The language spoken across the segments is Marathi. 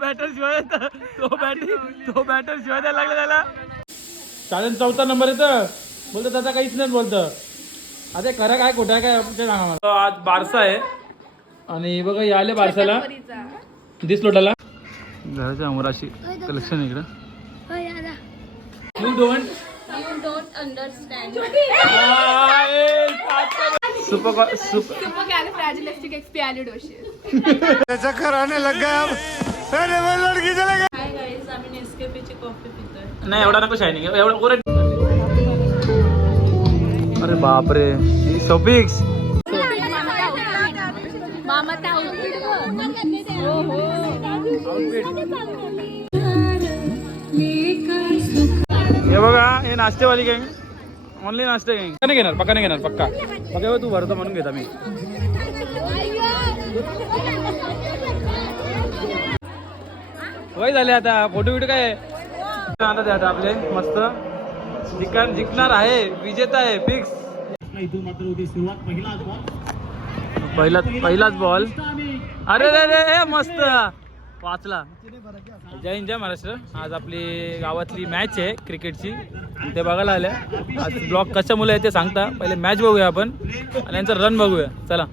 बॅटर शिवाय तो बॅटर शिवाय द्यायला लागला त्याला. चालेल 4था नंबर येतं बोलतो त्याचा काहीच नाही बोलतं. आता खरं काय खोटं काय ते सांगा मला. आज बारसा आहे आणि बघा हे आले बारसाला दिस लोटाला घराच्या अमराशी कलेक्शन इकडं. You don't understand. त्याचा खराने लग गया अब. अरे वो लड़की चला गया. हाय गाइस, आम्ही नेस्कॅफेची कॉफी पितोय. नाही एवढा नको शायनिंग एवढं कोरे. अरे बापरे शॉपिक्स मामा हे बघा हे नाश्तेवाली गँग ऑनली नाश्ते गँग. पक्का नाही घेणार पक्का तू भरतो म्हणून घेता मी. वय झाले आता फोटो बिटो काय आता आपले मस्त जिंकणार आहे विजेता आहे फिक्स. पहिलाच बॉल. अरे रे मस्त वाचला. जय हिंद जय महाराष्ट्र. आज आपली गावातली मॅच आहे क्रिकेटची ते बघायला आल्या. आज ब्लॉग कशामुळे आहे ते सांगता. पहिले मॅच बघूया आपण आणि यांचा रन बघूया चला.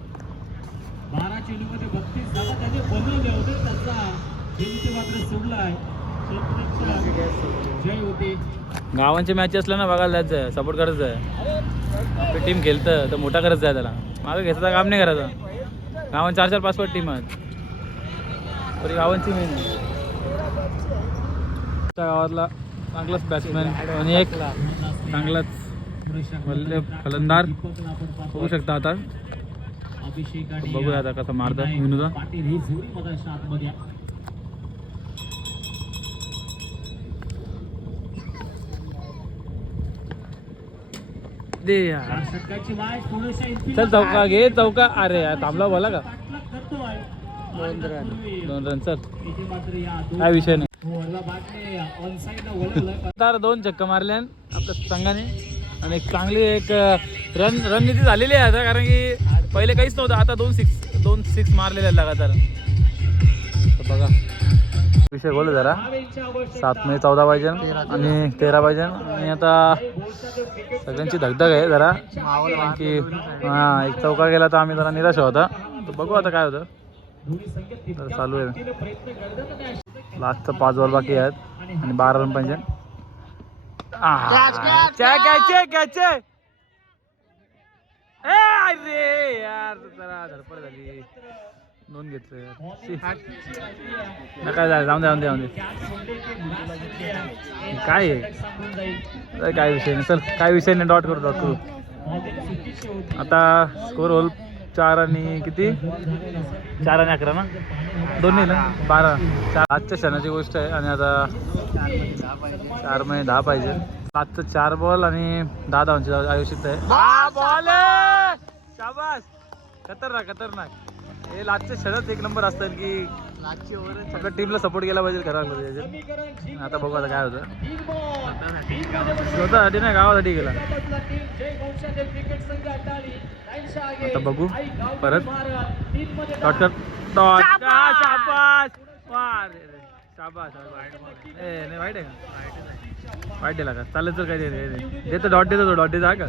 गावांची मॅच असल्या ना बघायला जायचं आहे सपोर्ट करायचं आहे. आपली टीम खेळतं तर मोठा करायचं आहे त्याला. मागं घ्यायचं काम नाही करायचं. गावांची 4-4 5-5 टीम आहेत तरी गावांची मेन गावातला चांगलाच बॅट्समॅन आणि एक चांगलाच फलंदाज होऊ शकता. आता बघूया आता कसं मारतात विनोदा. दे यार चल चौका घे चौका. अरे यार थांबला बोला का 2 रन चल काय विषय नाही. तर 2 चक्का मारल्या आपल्या संघाने आणि एक चांगली एक रणनीती झालेली आहे आता. कारण की पहिले काहीच नव्हतं आता 2 सिक्स मारलेले आहेत लगातार. बघा विषय बोल जरा 7 मध्ये 14 पाहिजे आणि 13 पाहिजे आणि आता सगळ्यांची धगधग आहे जरा की हां एक चौका गेला तर आम्ही जरा निराश होता. तर बघू आता काय होतं. तर चालू आहे लास्टचं 5 बॉल बाकी आहेत आणि 12 रन पाहिजे. घ्यायचे अरे यार जरा धडपड झाली. 2 घेतलं काय झालं. जाऊन दे काय आहे काय विषय नाही. चल काय विषय नाही. डॉट करू आता. स्कोर होल 4 आणि किती 4 आणि 11 ना 2 नाही ना 12. आजच्या क्षणाची गोष्ट आहे आणि आता 4 मध्ये 10 पाहिजे. आजचं 4 बॉल आणि 10 धावांची आयुष्यात आहे. बॉल शाबास खतरनाक. हे लास्टच्या क्षणात 1 नंबर असतात की आपल्या टीमला सपोर्ट केला पाहिजे खरं. आता बघू आता काय होतं. स्वतःसाठी नाही गावासाठी गेला. आता बघू परत डॉट कर शाबास नाही वाईट आहे का वाईट आहे का चालेल तर काय देतो डॉट देतो का.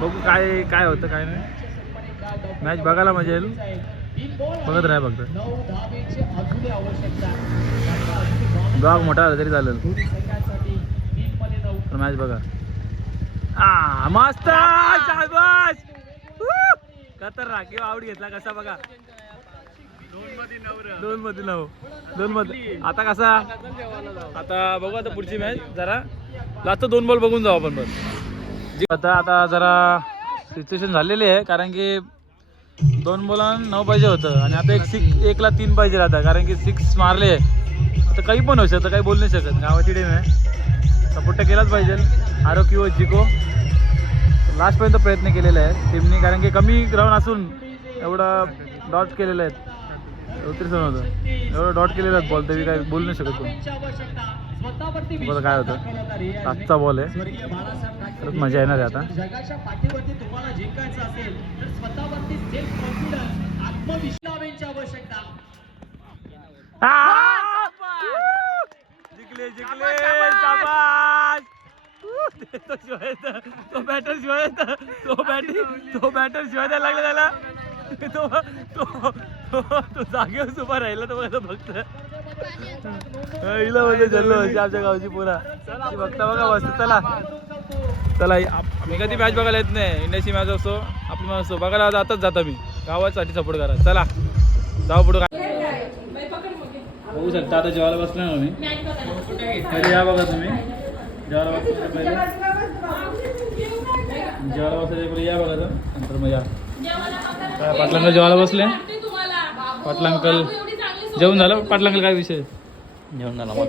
बघू काय होतं काय नाही. मॅच बघायला मजा येईल. बघत राहा फक्त. ब्लॉग मोठा झाला तरी चालेल पण मॅच बघा. मस्त शाबास खतरनाक किंवा आऊट घेतला कसा बघा. 2 मध्ये 9 आता कसा. आता बघू आता पुढची मॅच जरा लास्ट 2 बॉल बघून जाऊ आपण पण. आता जरा सिच्युएशन झालेली आहे कारण की 2 बॉलांना 9 पाहिजे होतं आणि आता 1 ला 3 पाहिजे आता कारण की 6 मारले. आता काही पण होऊ शकतं काही बोलू नाही शकत. गावाची टीम आहे सपोर्ट तर केलाच पाहिजे. आरो किंवा जिको लास्टपर्यंत प्रयत्न केलेला आहे टीमने कारण की कमी ग्राउंड असून एवढा डॉट केलेलं आहेत. 34 रन होतं एवढं डॉट केलेलं आहेत बॉल तरी काही बोलू नाही शकत कोण. बघा काय होतं. आजचा बॉल आहे परत मजा येणार आहे आता. जगाच्या पाठीवरती तुम्हाला जिंकायचं असेल तर स्वतःवरती सेल्फ कॉन्फिडन्स आत्मविश्वासाची आवश्यकता. जिंकले शाबास. तो शिवाय तो बॅटर शिवाय तो बॅटर शिवाय द्यायला लागला त्याला. तो तो तो जागेवर उभा राहिला तो बघा फक्त हिला बोलतो जल्लो आमच्या गावची पुरा बघता बघा मस्त. चला चला मी कधी मॅच बघायला येत नाही. इंडियाची मॅच असो आपली मॅच असो बघायला आताच जाता मी गावासाठी सपोर्ट करा. चला जाऊ पुढं. बघू शकता आता जेवायला बसलो ना मी. पहिले या बघा तुम्ही जेवायला बसले पहिले जेवायला बसले पहिले या बघा नंतर मग या. पाटलांकल जेवायला बसले. पाटलांकल जेवण झालं. पाटलांकल काय विषय जेवण झालं मग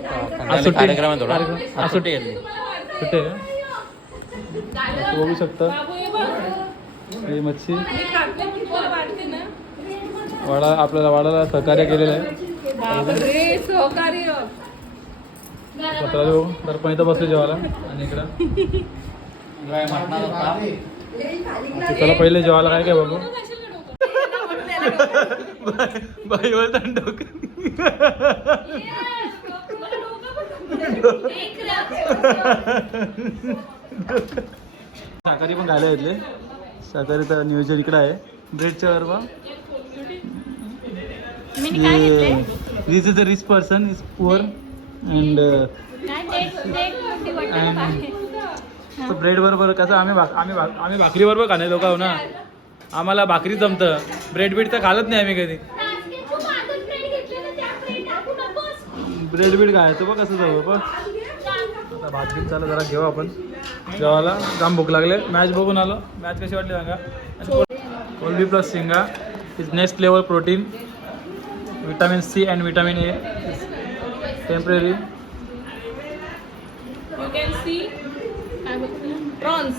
आज सुट्टी कार्यक्रम आहे थोडा. आज सुट्टी घेतली. सुट्टी आहे का बघू शकता. ही मच्छी वाडा आपल्याला वाडाला सहकार्य केलेलं आहे. पत्राला बघू तर पण इथं बसले जेवायला. आणि इकडं काय म्हटणार होता? चला पहिले जेवायला काय काय बघू. बाई बोलतात डोकं शाकाहारी पण खायला घेतले. शाकाहारीचं नियोजन इकडं आहे. ब्रेडच्या वर this is a rich person is poor and bread बरोबर कसं आम्ही भाकरी बरोबर खाणे लोक आहो ना. आम्हाला भाकरी जमतं. ब्रेड बीड तर खालत नाही आम्ही कधी. ब्रेड बीड खायचं बघ कसं जाऊ बघ. आता भाकरी चालू जरा घेऊ आपण जेवायला. जाम भूक लागले. मॅच बघून आलो. मॅच कशी वाटली सांगा. कोलबी प्लस शिंगा is next level protein vitamin C and vitamin A temporary. You can see prawns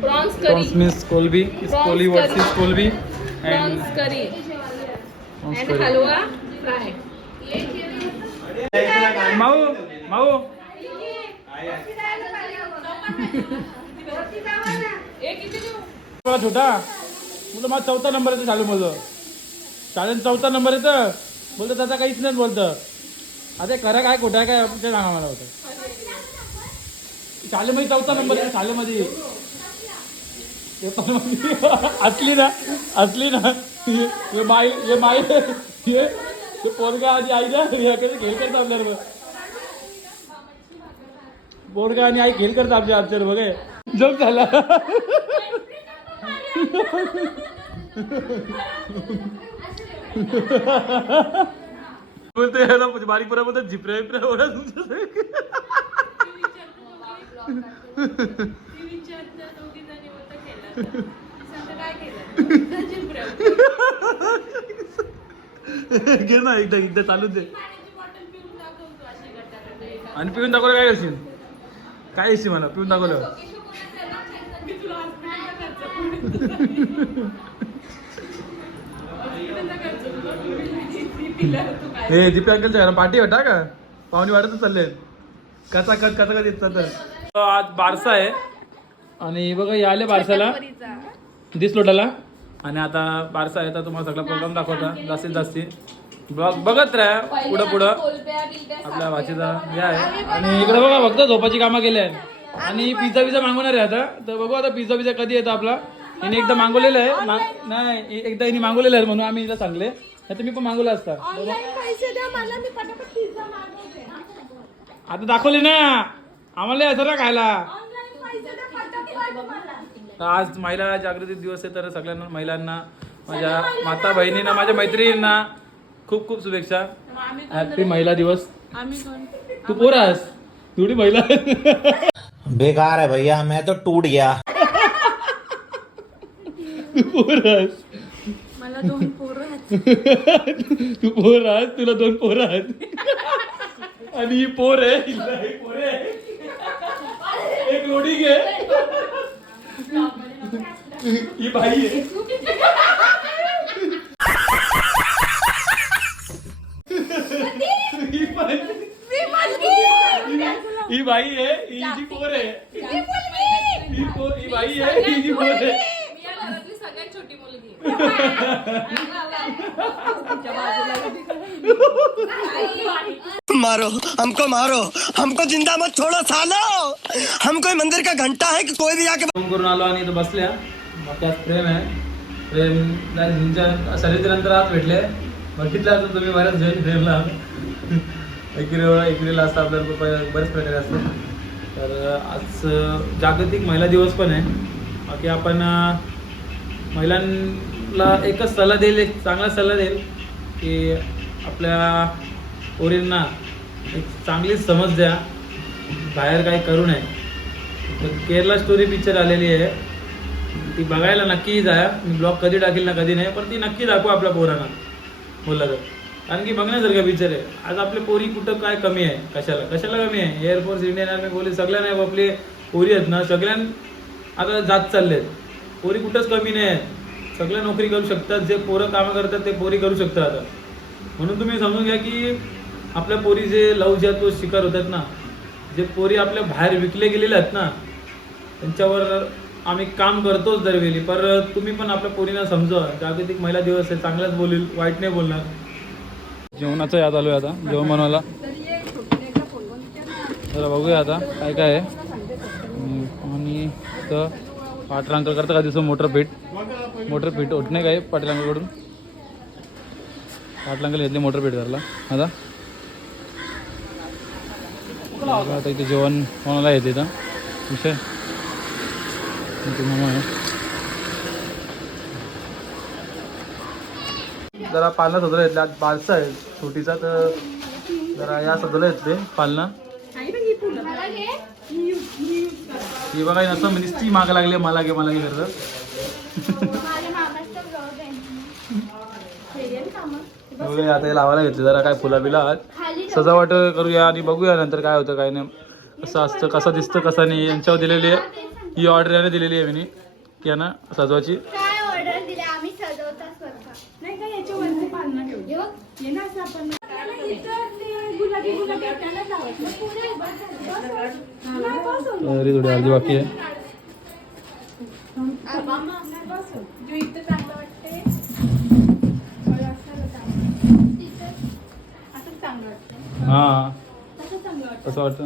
Prawns curry. means Kolbi. Is Prawns Kolbi what curry. is Kolbi? Prawns curry Prawns and curry. halwa fry. माऊ बघा छोटा बोलतो माझा 4था नंबर येतो चालू माझं. शाळेत 4था नंबर येतं बोलतो त्याचा काहीच नाही बोलतं. आता खरं काय खोटं आहे काय ते सांगा मला होतं. शाळेमध्ये 4था नंबर येतो शाळेमध्ये. असली ना हे माई हे पोरगा आधी आई ना याकडे खेळ करतं आपल्यावर. पोरगा आणि आई खेळ करतं आमच्यावर बघे. जोक झाला. बोलतो याला बारीक पुरा बोलतात झिपऱ्या विपऱ्या ओढा घे ना एकदा चालूच दे. आणि पिऊन दाखवलं काय करशील. काय येशील मला पिऊन दाखवलं. हे दीपी अंकलच्या घरा पार्टी वाटा का पाहुणे वाटतच चालले. कसा कट येत तर आज बारसा आहे. आणि बघा हे आले बारसाला दिसलो त्याला. आणि आता बारसा आहे तर तुम्हाला सगळा प्रोग्राम दाखवता जास्ती बघत राहा पुढं आपल्या भाषेचा हे आहे. आणि इकडे बघा फक्त झोपाची कामं केली आहे. आणि पिझ्झा मागवणार आहे आता. तर बघू आता पिझ्झा कधी येतो आपला. हिने एकदा मागवलेलं आहे. नाही एकदा हिने मागवलेलं आहे म्हणून आम्ही हिला सांगले. नाही तर मी पण मागवला असता. आता दाखवली ना आम्हाला असं ना खायला. आज महिला जागृती दिवस आहे तर सगळ्यांना महिलांना माझ्या माता बहिणींना माझ्या मैत्रिणींना खूप खूप शुभेच्छा. हॅपी महिला दिवस. तू पोरास थोडी महिला बेकार है भैया मैं तो टूट गया. तू पोरास मला 2 पोरं आहेत. तू पोरास तुला 2 पोरं आहेत. आणि ही पोर आहे हिला एक पोर आहे. एक लोडिंग आहे. ही बाई आहे. ही बाई आहे ही जी पोर आहे. ही बाई आहे ही जी पोर आहे. मी या घरातली सगळ्यात छोटी मुलगी. हमको जिंदा मत छोड़ो सालो, हम कोई मंदिर का घंटा है कि कोई भी आके फोन करून आलो आणि इथं बसल्या. त्यात प्रेम आहे. प्रेम शर्यतीनंतर आज भेटले. बघितलं असेल तुम्ही बऱ्याच जण प्रेमला एकीला असतं आपल्याला बरेच प्रकारे असतात. तर आज जागतिक महिला दिवस पण आहे. बाकी आपण महिलांना एकच सल्ला देईल, एक चांगला सल्ला देईल की आपल्या पोरींना एक चांगली समज द्या, बाहेर काही करू नये. तर केरला स्टोरी पिक्चर आलेली आहे, ती बघायला नक्की जाया. मी ब्लॉग कधी टाकेल ना कधी नाही, पण ती नक्की दाखवा आपल्या पोरांना बोललं तर. कारण की बघण्यासारखं पिक्चर आहे. आज आपल्या पोरी कुठं काय कमी आहे, कशाला कमी आहे. एअरफोर्स, इंडियन आर्मी, पोलीस सगळ्या नाही आपले पोरी आहेत ना, सगळ्यां आता जात चालले आहेत. पोरी कुठंच कमी नाही आहेत, सगळ्या नोकरी करू शकतात. जे पोरं कामं करतात ते पोरी करू शकतात आता. म्हणून तुम्ही समजून घ्या की आपल्या पोरी जे लव ज्या तो शिकार होतात ना, जे पोरी आपल्या बाहेर विकले गेलेले आहेत ना, त्यांच्यावर आम्ही काम करतोच दरवेळी. पर तुम्ही पण आपल्या पोरींना समजा. जागतिक महिला दिवस आहे, चांगलाच बोलील, वाईट नाही बोलणार. जेवणाचं याद आलो आहे आता, जेवण बनवायला. तर बघूया आता काय काय आहे. आणि इथं पाटलांकर करतं का दिवस मोटर पीठ ओटणे काय पाटलांकडून. पाटलांकर घेतली मोटर पीठ धरला आता. आता इथे जेवण कोणाला येते इथं विषय जरा पालना सजवलं घेतलं. आज बालसा आहे छोटीचा, तर जरा या सजवलं घेतले पालना. ही बघा नसतं म्हणजे ती मागं लागली मला घे करत. बघूया आता लावायला घेतले. जरा काय फुला बिला सजावट करूया आणि बघूया नंतर काय होतं काय नाही, कसं असतं, कसं दिसतं कसं नाही. यांच्यावर दिलेली आहे ही ऑर्डर याने दिलेली आहे मी की ना सजवायची. काय ऑर्डर दिली आम्ही सजवता स्वतः. नाही का याच्यावरती पालना ठेवू ये ना असं आपण तरी थोडी अर्धी बाकी आहे. हा तसं वाटतं.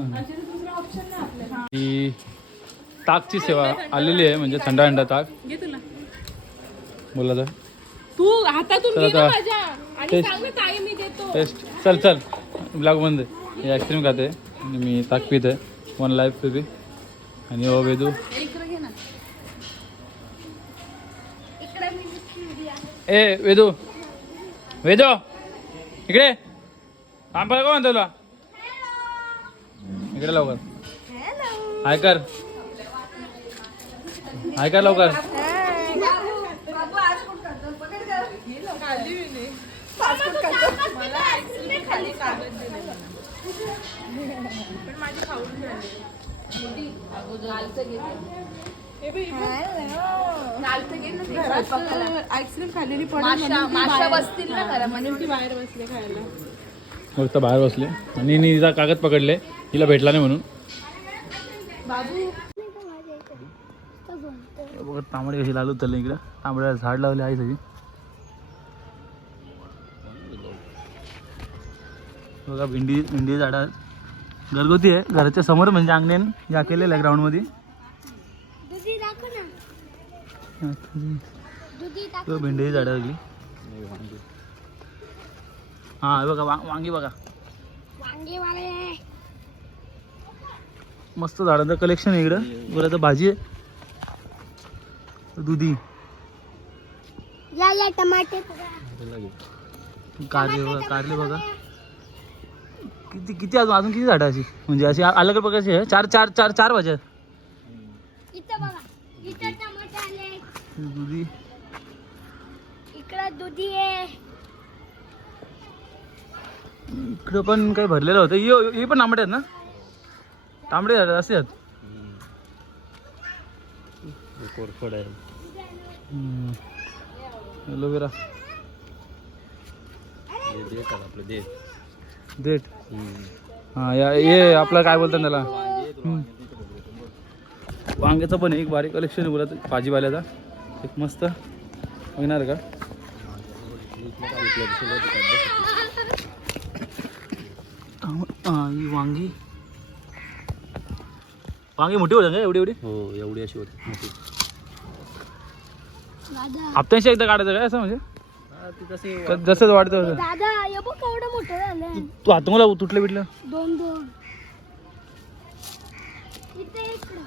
ही ताकची सेवा आलेली आहे, म्हणजे थंड थंड ताक बोला तर. तू हातातून चल घे ना आता. माझ्या आणि सांग ना ताई मी देतो. टेस्ट चल ब्लॉग बंद. हे आईस्क्रीम खाते आणि मी ताक पित आहे. One life baby. आणि ओ वेदू ए वेदू इकडे काम का म्हणतो तुला इकडे लवकर. हाय कर लवकर. आईस्क्रीम खाल्लेली माशा बसतील ना घरा म्हणून ती बाहेर बसले खायला. फक्त बाहेर बसले आणि हिचा कागद पकडले, हिला भेटला नाही म्हणून. बघा तांबडे कशी लागू चालले इकडं. तांबड्याला झाड लावले आहे सगळी. बघा भेंडी झाडं घरगुती आहे. घराच्या समोर म्हणजे अंगण या केलेलं आहे ग्राउंडमध्ये. भेंडी झाडं लागली. हा बघा वांगी बघा मस्त झाडांचं कलेक्शन आहे इकडं. बरं भाजी आहे. दुधी टमाटे कारले बघा किती अजून किती झाडं अशी म्हणजे अशी अलग प्रकारची आहे. चार भाज्या. दुधी इकडं दुधी आहे. इकडं पण काही भरलेलं होतं. हे पण तांबडे आहेत ना. तांबडे असे आहेत. एलोवेरा देठ. हा हे आपलं काय बोलतात त्याला वांग्याचं पण एक बारीक कलेक्शन आहे बोलत भाजीपाल्याचा. एक मस्त बघणार का. ही वांगी वांगी मोठी होतं का एवढी एवढी हो एवढी अशी होती मोठी. हप्त्याशी एकदा काढायचं काय असं म्हणजे ती तशी जसं वाटतं तसं. दादा हे बघ केवढं मोठं झालं. तू हात मला तुटलं बिटलं दोन दोन इथे इकडं.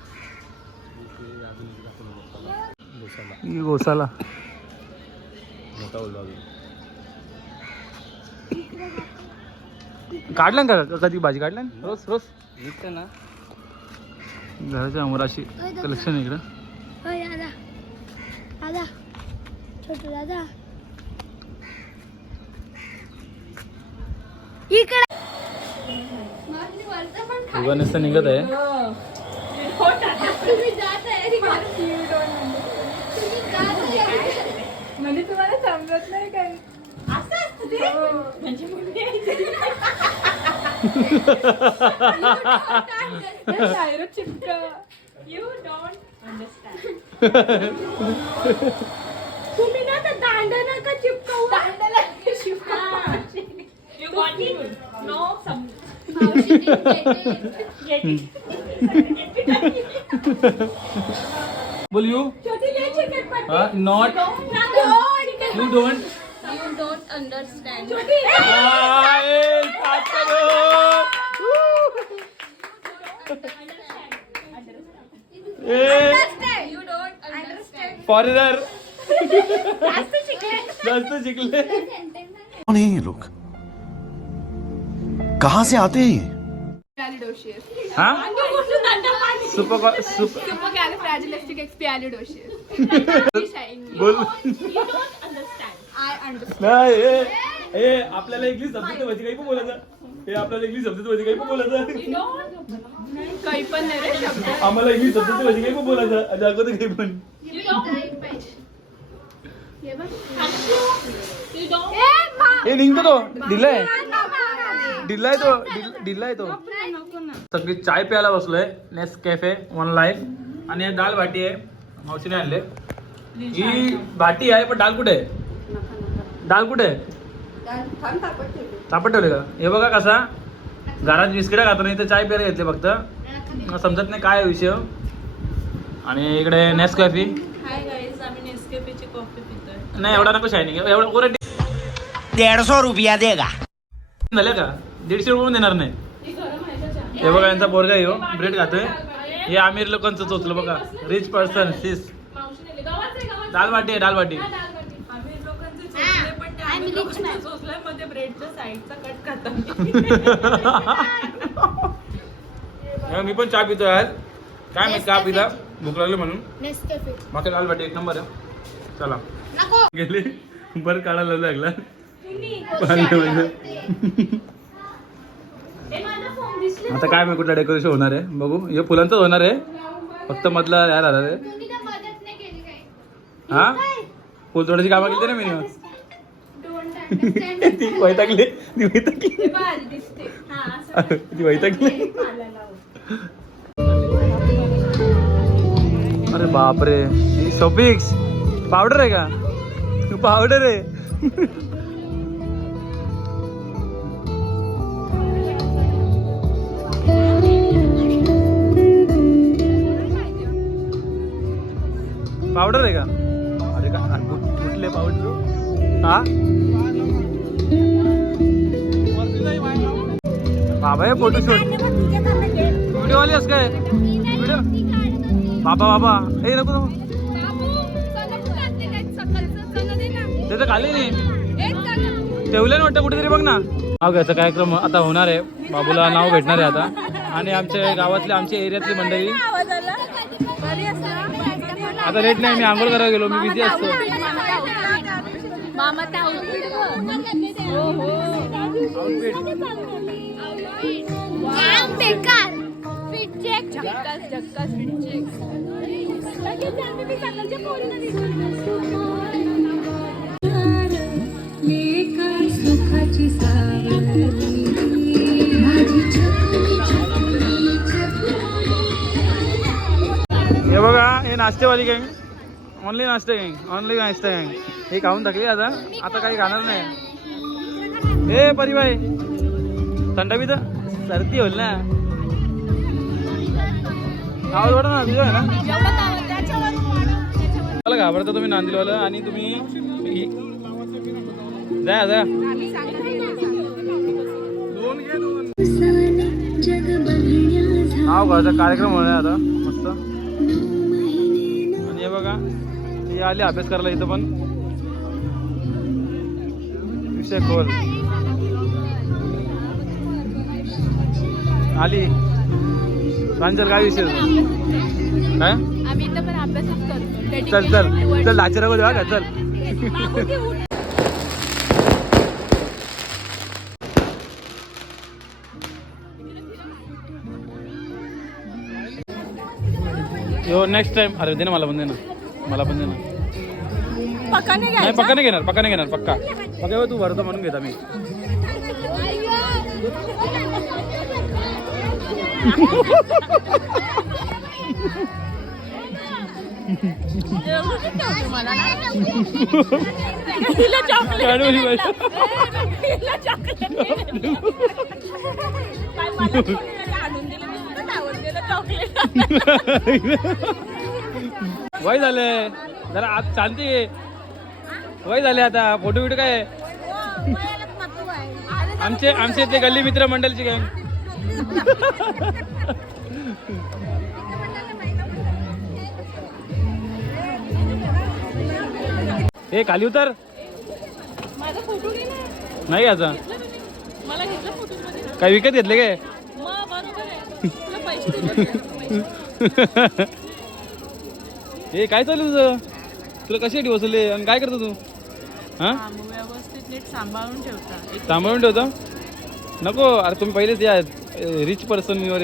ही गोसाला मोठा बोललो काढलं का कधी भाजी काढल्या रोज रोज निघते ना. घराच्या समोर अशी कलेक्शन इकडं. होय दादा दादा छोटू दादा इकडे. उगा नुसतं निघत आहे. तुम्ही जा तयारी करा. म्हणजे तुम्हाला समजत नाही काही असं असतं ते? म्हणजे चिपका यू डोंट अंडरस्टँड. तुम्ही ना तर दांडा नका चिपकावू. दांडाला चिपका. You got it? No, some. बोल यू छोटी ले चिकन पट्टी. Not you don't You don't understand. You don't understand. Foreigner जास्त शिकले. जास्त शिकले. कौन है ये लोग, कहाँ से आते हैं ये? हा सुपर Supercalifragilistic expialidocious. बोल I understand. नाही ए आपल्याला इंग्लिश समजत म्हणजे काही पण बोलायचं. हे आपल्याला इंग्लिश समजत म्हणजे काही पण बोलायचं. काही पण नाही रे शब्द. आम्हाला इंग्लिश समजत म्हणजे काही पण बोलायचं. आणि अगोदर काही पण हे निघतो तो दिलाय दिलाय तो दिलाय तो. सगळी चाय प्यायला बसलोय. नेसकॅफे वन लाईफ आणि दाल बाटी आहे मावशीने आणले. ही बाटी आहे पण डाल कुठे आहे डाल कुठे आहे तापट ठेवले का. हे बघा कसा घरात बिस्किट खातो नाही तर चाय प्यायला घेतले फक्त. समजत नाही काय विषय. आणि इकडे नेसकॅफे हाय गाईज आम्ही नेसकॅफेची कॉफी पितोय. नाही एवढा नको शायनिंग एवढं कोरड 150 रुपया देगा. झाल्या का 150 रुपये देणार नाही. हे बघा यांचा पोरगा येऊ ब्रेड खातोय. हे आमिर लोकांचं चोचलं बघा रिच पर्सन सिस. दाल बाटी आहे दाल बाटी. मी पण चहा पितोय आज. काय माहिती चहा पिला भूक लागली म्हणून. नेसकॅफे. मागच्या दाल बाटी एक नंबर आहे. चला गेले बरं काढायला लागला. आता काय मी कुठलं डेकोरेशन होणार आहे बघू. हे फुलांचंच होणार आहे फक्त मधला यार राहणार आहे. तुम्ही तर मदत नाही केली काही. हा फुल थोडीशी कामं केली ना मी. Don't understand. ती वैतागली ती वैतागली ती वैतागली. अरे बापरे ही शॉपिक्स पावडर आहे का पावडर आहे. पावडर आहे का अरे का कुठले पावडर हा बाबा हे फोटोशूट व्हिडिओ आली असं काय व्हिडिओ बाबा बाबा हे नको नको त्याचं खाली नाही ठेवलं ना वाटतं कुठेतरी बघ ना. नाव घ्यायचा कार्यक्रम आता होणार आहे. बाबूला नाव भेटणार आहे आता. आणि आमच्या गावातल्या आमच्या एरियातली मंडळी आता लेट नाही. मी आंघोळ करायला गेलो मी बिझी असतो. मामा बेकार. Fit check. जक्कास फिट चेक. हे बघा हे नाश्तेवाली गँग. ओनली नाश्ता गँग ओनली नाश्ता गँग. हे खाऊन टाकली आता आता काही खाणार नाही. हे परिवाय थंड बी तर सर्दी होईल ना. आवाज वाढव ना तुझं आहे ना. मला घाबरता तुम्ही नांदिलवाला आणि तुम्ही जा जा. हा कार्यक्रम होणार आता मस्त. आणि हे बघा हे आले अभ्यास करायला इथं पण विषय खोल आली. सांजल काय विषय काय. आम्ही इथं पण अभ्यासच करतो. चल चल चल डाचरा को देवा का चल. यो नेक्स्ट टाइम. अरे दे ना मला पण दे ना. मला पण दे ना. पक्का नाही नाही पक्का नाही घेणार. पक्का नाही घेणार. पक्का पक्का तू भरतो म्हणून घेता मी. वय झाले जरा आज शांती. वय झाले आता. फोटो बिटो काय आमचे इथले गल्ली मित्र मंडळची गँग. हे खाली उतर. माझा फोटो नाही घ्यायचा. मला घेतला फोटो. काय विकत घेतले काय. बरोबर आहे. तुला पैसे दिले. हे काय चालू तुझं. तुला कशासाठी बसवले आणि काय करतो तू. हा व्यवस्थित नीट सांभाळून ठेवता. सांभाळून ठेवतो. नको अरे तुम्ही पहिलेच या रिच पर्सन वर.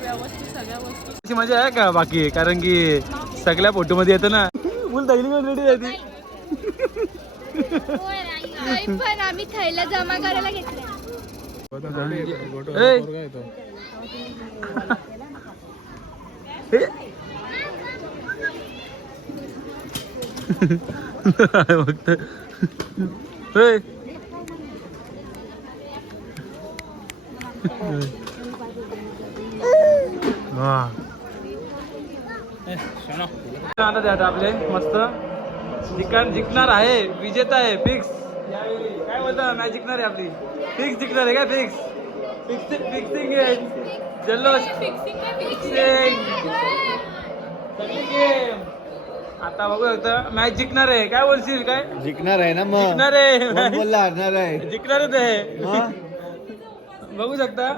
व्यवस्थित मजा आहे का बाकी. कारण की सगळ्या फोटो मध्ये येतं ना. फुल दैली रेडी जाते. पण आम्ही थैला जमा करायला घेतले. फक्त आपले मस्त जिंकणार आहे. विजेता आहे फिक्स. काय बोलता मॅच जिंकणार आहे आपली. फिक्स जिंकणार आहे काय. फिक्सिंग आहे. जल्लोष आता बघू शकता मॅच जिंकणार आहे. काय बोलशील काय. जिंकणार आहे ना मग. जिंकणार आहे. बोलला हरणार आहे. जिंकणारच आहे. बघू शकता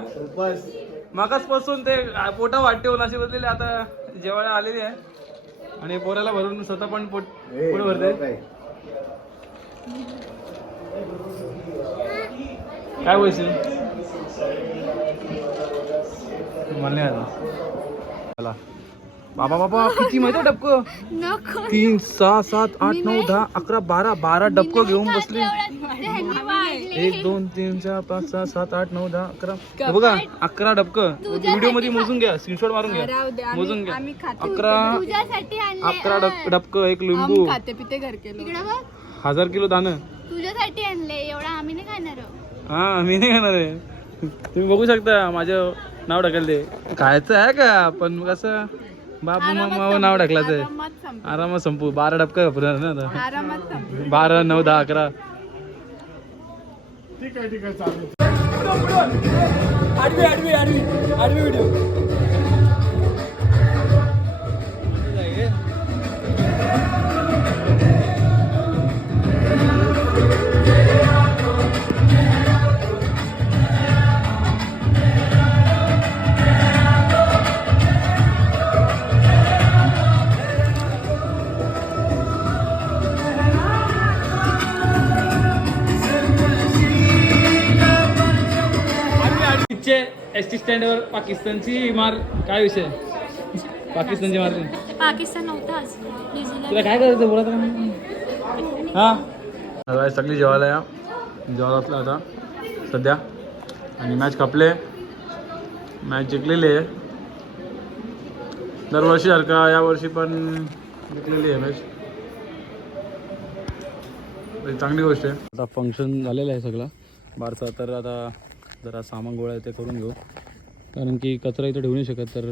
मगासपासून ते पोटा वाटते अशी बसलेले आता जेवायला आलेली आहे. आणि पोराला भरून स्वतः पण पोट भरते. काय बोलशील. मला नाही आता. बाबा बाबा किती माहिती आहे डबकं. 3 6 7 8 9 10 11 12 डबकं घेऊन बसले. 1 2 3 4 5 6 7 8 9 10 11 बघा 11 डबकं. व्हिडिओ मध्ये मोजून घ्या. स्क्रीनशॉट मारून घ्या. मोजून घ्या. 11 डबकं. एक लिंबू. खाते पिते घर केलं. 1000 किलो दाणं तुझ्यासाठी आणले. एवढा आम्ही नाही खाणार. हा मी नाही खाणार आहे. तुम्ही बघू शकता माझं नाव टाकले. खायचं आहे का पण कसं बाबू मामा नाव टाकलाच आहे. आरामात संपू. 12 डबका घाबरणार ना आता. 12 9 10 11. ठीक आहे चालेल. आडवी व्हिडिओ. एसटी स्टँडवर पाकिस्तानची मार. काय विषय. पाकिस्तानची मार. पाकिस्तान नव्हताच. तुला काय करायचं बोला तर. हा सगळी जेवायला या. जेवायला असलं आता सध्या. आणि मॅच खपले. मॅच जिंकलेली आहे. दरवर्षी सारखा यावर्षी पण जिंकलेली आहे मॅच. चांगली गोष्ट आहे. आता फंक्शन झालेलं आहे सगळं बारचा. तर आता जरा सामान गोळा ते करून घेऊ, कारण की कचरा इथं ठेवू नाही शकत, तर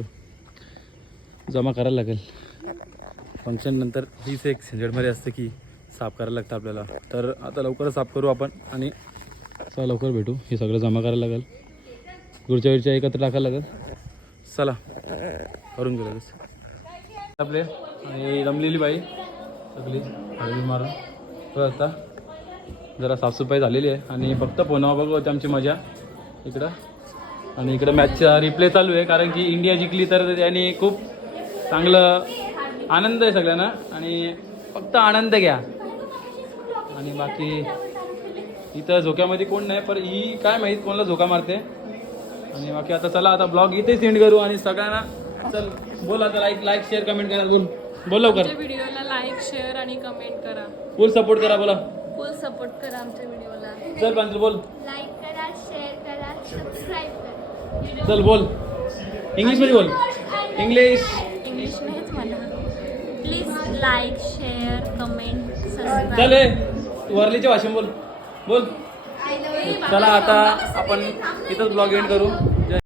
जमा करायला लागेल. फंक्शन नंतर हीच एक झंझटमध्ये असते की साफ करायला लागतं आपल्याला. तर आता लवकरच साफ करू आपण आणि चला लवकर भेटू. हे सगळं जमा करायला लागेल, गुरच्या एकत्र टाकायला लागेल. चला करून घेऊ लगेच आपले. आणि रमलेली बाई सगळी हळदी मारून बघ. आता जरा साफसफाई झालेली आहे आणि फक्त फोनावर बघू आमची मजा इकडं. आणि इकडं मॅचचा रिप्ले चालू आहे, कारण की इंडिया जिंकली तर त्याने खूप चांगलं आनंद आहे सगळ्यांना. आणि फक्त आनंद घ्या. आणि बाकी इथं झोक्यामध्ये कोण नाही, पण ही काय माहीत कोणाला झोका मारते. आणि बाकी आता चला आता ब्लॉग इथे सेंड करू आणि सगळ्यांना चल बोल आता लाईक शेअर कमेंट करा. बोल लवकर. व्हिडिओला लाईक शेअर आणि कमेंट करा. फुल सपोर्ट करा. बोला फुल सपोर्ट करा आमच्या व्हिडिओला. चल पांचल बोल. लाईक करा, शेअर करा, सबस्क्राईब करा. चल बोल इंग्लिशमध्ये बोल. इंग्लिश नाहीच मला. Please like, share, comment, subscribe. चल हे तू वरलीच्या भाषेत बोल. बोल चला आता आपण इथंच ब्लॉग एंड करू.